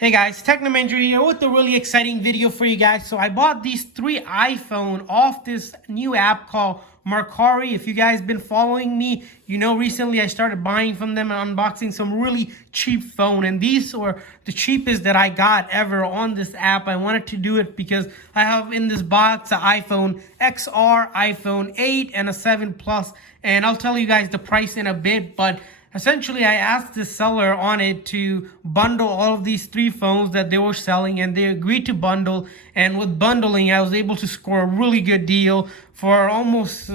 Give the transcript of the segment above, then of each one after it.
Hey guys, Technomanger here with a really exciting video for you guys. So I bought these 3 iPhone off this new app called Mercari. If you guys been following me, you know recently I started buying from them and unboxing some really cheap phone. And these were the cheapest that I got ever on this app. I wanted to do it because I have in this box an iPhone XR, iPhone 8, and a 7 Plus. And I'll tell you guys the price in a bit, but essentially, I asked the seller on it to bundle all of these 3 phones that they were selling, and they agreed to bundle. And with bundling, I was able to score a really good deal for almost,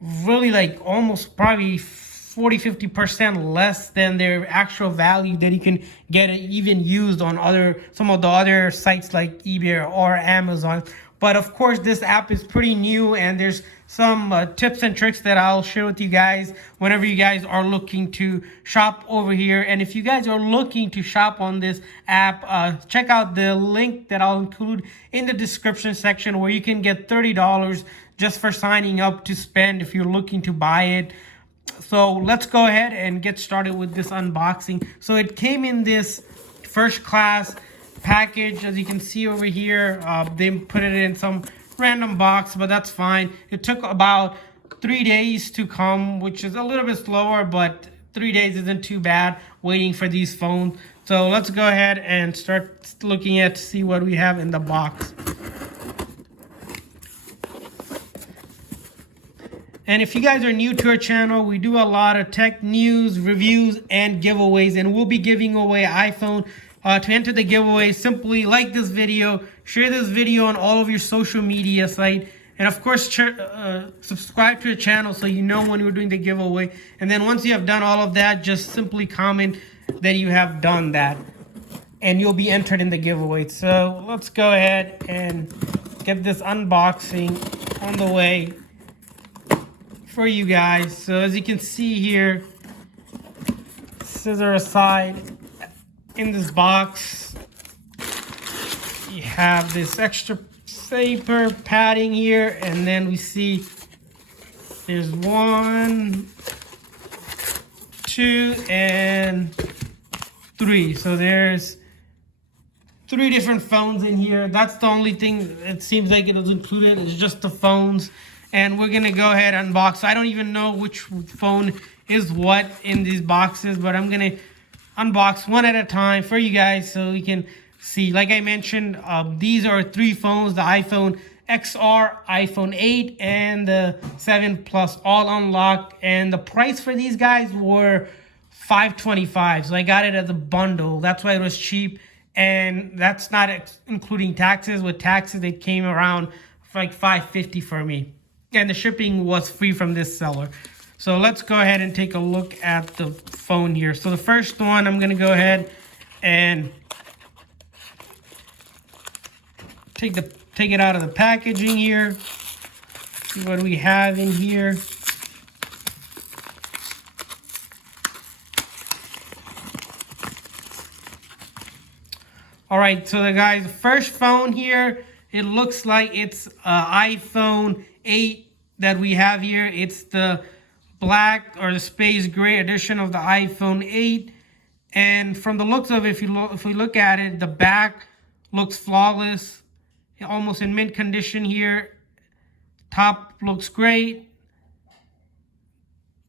really like almost probably 40-50% less than their actual value that you can get it even used on some of the other sites like eBay or Amazon. But of course, this app is pretty new, and there's some tips and tricks that I'll share with you guys whenever you guys are looking to shop over here. And if you guys are looking to shop on this app, check out the link that I'll include in the description section, where you can get $30 just for signing up to spend if you're looking to buy it. So let's go ahead and get started with this unboxing. So it came in this first class package, as you can see over here. They put it in some random box, but that's fine. It took about 3 days to come, which is a little bit slower, but 3 days isn't too bad waiting for these phones. So let's go ahead and start looking at to see what we have in the box. And if you guys are new to our channel, we do a lot of tech news, reviews, and giveaways, and we'll be giving away iPhone. To enter the giveaway, simply like this video, share this video on all of your social media site, and of course subscribe to the channel so you know when we're doing the giveaway. And then once you have done all of that, just simply comment that you have done that, and you'll be entered in the giveaway. So let's go ahead and get this unboxing on the way for you guys. So as you can see here, scissor aside, in this box you have this extra paper padding here, and then we see there's 1, 2, and 3. So there's 3 different phones in here. That's the only thing it seems like it was included, is just the phones. And we're gonna go ahead and unbox. I don't even know which phone is what in these boxes, but I'm gonna unbox one at a time for you guys so we can see. Like I mentioned, these are 3 phones: the iPhone XR, iPhone 8, and the 7 Plus, all unlocked. And the price for these guys were $525. So I got it as a bundle. That's why it was cheap, and that's not including taxes. With taxes, it came around like $550 for me, and the shipping was free from this seller. So let's go ahead and take a look at the phone here. So the first one, I'm gonna go ahead and take it out of the packaging here. See what we have in here. All right, so the first phone here, it looks like it's iPhone 8 that we have here. It's the black or the space gray edition of the iPhone 8, and from the looks of it, if we look at it, the back looks flawless, almost in mint condition here. Top looks great.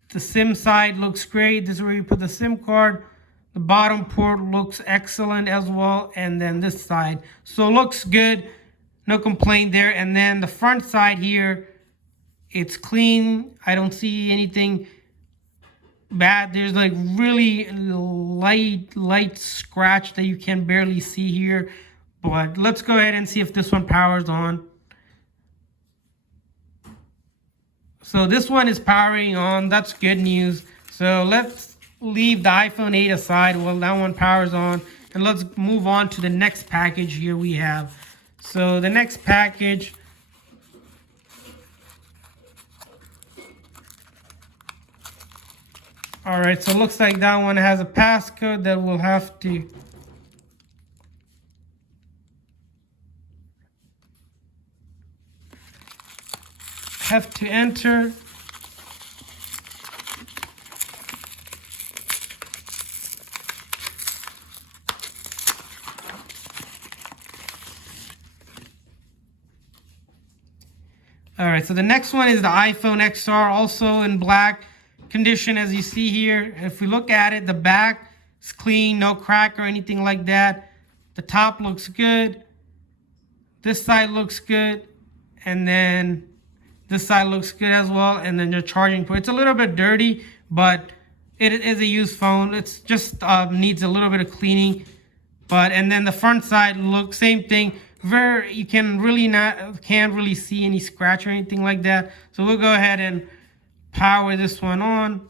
The SIM side looks great. This is where you put the SIM card. The bottom port looks excellent as well, and then this side, so looks good, no complaint there. And then the front side here, it's clean. I don't see anything bad. There's like really light scratch that you can barely see here. But let's go ahead and see if this one powers on. So this one is powering on. That's good news. So let's leave the iPhone 8 aside while that one powers on, and let's move on to the next package here we have. So the next package, all right, so it looks like that one has a passcode that we'll have to enter. All right, so the next one is the iPhone XR, also in black condition as you see here. If we look at it, the back is clean, no crack or anything like that. The top looks good. This side looks good. And then this side looks good as well. And then the charging port. It's a little bit dirty, but it is a used phone. It's just needs a little bit of cleaning. And then the front side looks same thing. You can't really see any scratch or anything like that. So we'll go ahead and power this one on.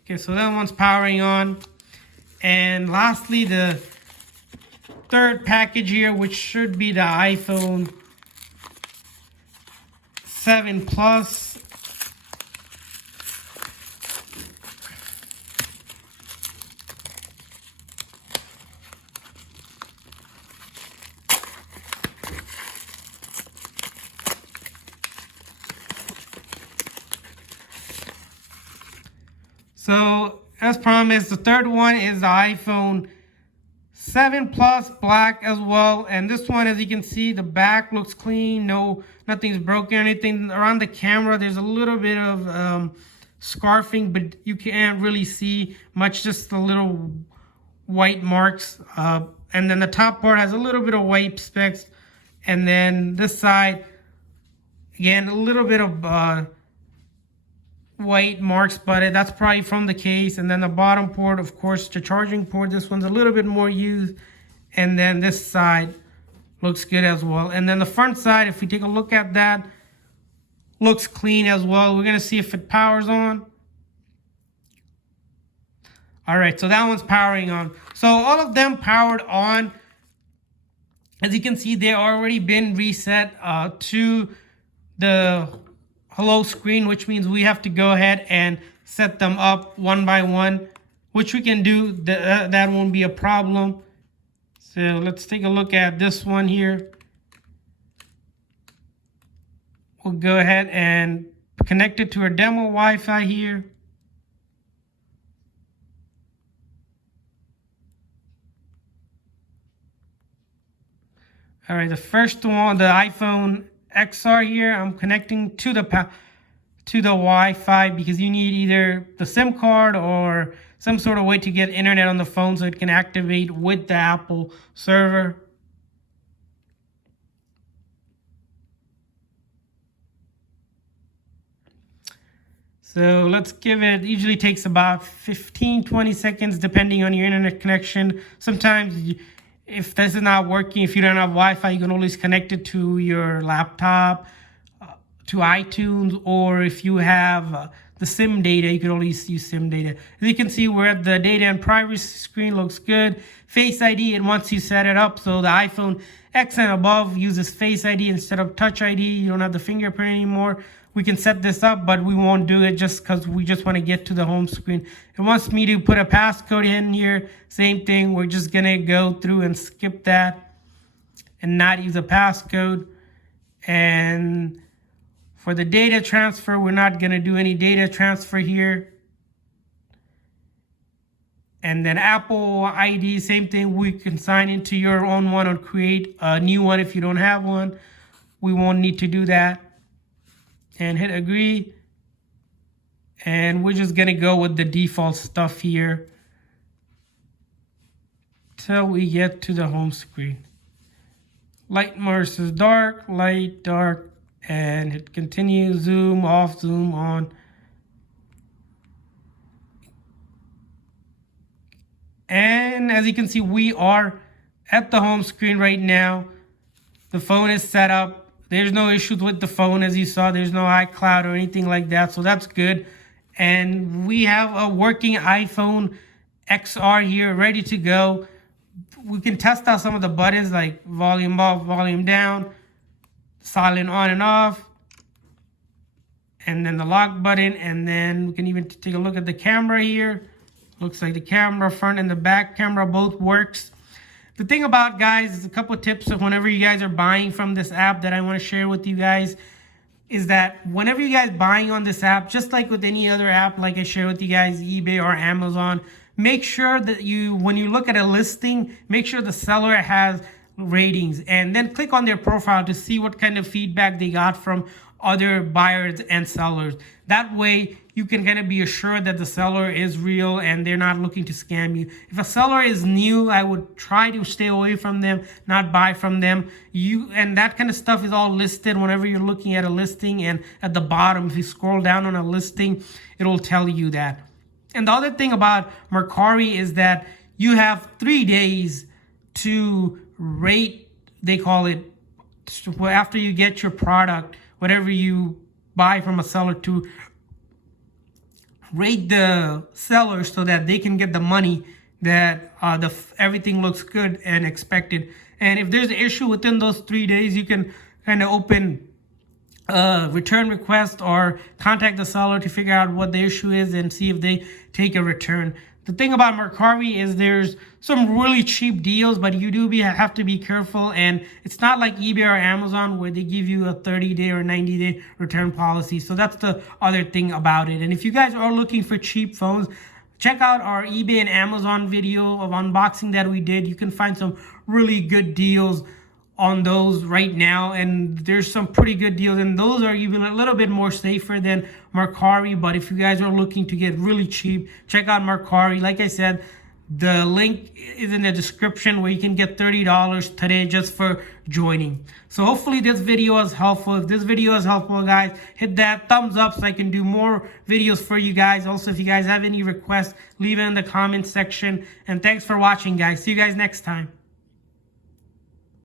Okay, so that one's powering on. And lastly, the third package here, which should be the iPhone 7 Plus. So, as promised, the third one is the iPhone 7 Plus black as well. And this one, as you can see, the back looks clean. Nothing's broken or anything. Around the camera, there's a little bit of scarfing, but you can't really see much, just the little white marks. And then the top part has a little bit of white specks. And then this side, again, a little bit of white marks, but that's probably from the case. And then the bottom port, of course, the charging port, this one's a little bit more used. And then this side looks good as well. And then the front side, if we take a look at that, looks clean as well. We're gonna see if it powers on. All right, so that one's powering on. So all of them powered on. As you can see, they already been reset to the hello screen, which means we have to go ahead and set them up one by one, which we can do. That won't be a problem. So let's take a look at this one here. We'll go ahead and connect it to our demo Wi-Fi here. All right, the first one, the iPhone XR here, I'm connecting to the Wi-Fi because you need either the SIM card or some sort of way to get internet on the phone so it can activate with the Apple server. So let's give it, usually takes about 15-20 seconds depending on your internet connection. Sometimes if this is not working, if you don't have Wi-Fi, you can always connect it to your laptop, to iTunes, or if you have the SIM data, you can always use SIM data. As you can see, we're at the data and privacy screen, looks good. Face ID, and once you set it up, so the iPhone X and above uses Face ID instead of Touch ID. You don't have the fingerprint anymore. We can set this up, but we won't do it just because we just want to get to the home screen. It wants me to put a passcode in here. Same thing. We're just going to go through and skip that and not use a passcode. And for the data transfer, we're not going to do any data transfer here. And then Apple ID, same thing. We can sign into your own one or create a new one if you don't have one. We won't need to do that. And hit agree. And we're just going to go with the default stuff here till we get to the home screen. Light versus dark, light, dark, and hit continue, zoom off, zoom on. And as you can see, we are at the home screen right now. The phone is set up. There's no issues with the phone, as you saw. There's no iCloud or anything like that, so that's good. And we have a working iPhone XR here ready to go. We can test out some of the buttons like volume up, volume down, silent on and off, and then the lock button. And then we can even take a look at the camera here. Looks like the camera, front and the back camera, both works. The thing about, guys, is a couple tips of whenever you guys are buying from this app that I want to share with you guys is that whenever you guys buying on this app, just like with any other app, like I share with you guys, eBay or Amazon, make sure that when you look at a listing, make sure the seller has ratings, and then click on their profile to see what kind of feedback they got from other buyers and sellers. That way you can kind of be assured that the seller is real and they're not looking to scam you. If a seller is new, I would try to stay away from them, not buy from them. And that kind of stuff is all listed whenever you're looking at a listing, and at the bottom, if you scroll down on a listing, it'll tell you that. And the other thing about Mercari is that you have 3 days to rate, they call it, after you get your product, whatever you buy from a seller, to rate the seller so that they can get the money that everything looks good and expected. And if there's an issue within those 3 days, you can kind of open a return request or contact the seller to figure out what the issue is and see if they take a return. The thing about Mercari is there's some really cheap deals, but you do have to be careful. And it's not like eBay or Amazon where they give you a 30-day or 90-day return policy. So that's the other thing about it. And if you guys are looking for cheap phones, check out our eBay and Amazon video of unboxing that we did. You can find some really good deals on those right now, and there's some pretty good deals, and those are even a little bit more safer than Mercari. But if you guys are looking to get really cheap, check out Mercari. Like I said, the link is in the description where you can get $30 today just for joining. So hopefully this video is helpful. If this video is helpful, guys, hit that thumbs up so I can do more videos for you guys. Also, if you guys have any requests, leave it in the comment section. And thanks for watching, guys. See you guys next time.